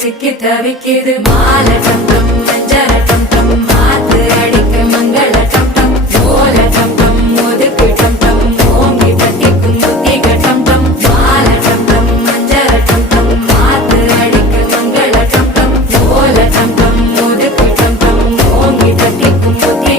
சிக்கி தவிக்குது மாலை டம் டம் மஞ்சள டம் டம் மாத்து அடிக்க மங்கள டம் டம் ஓல டம் டம் ஒதுக்கு டம் டம் ஓங்கி தட்டிக்கும் புத்திக டம் டம் மாலை டம் டம் மஞ்சள டம் டம் மாத்து அடிக்க மங்கள டம் டம் ஓல டம் டம் ஒதுக்கு டம் டம் ஓங்கி தட்டிக்கும் புத்தி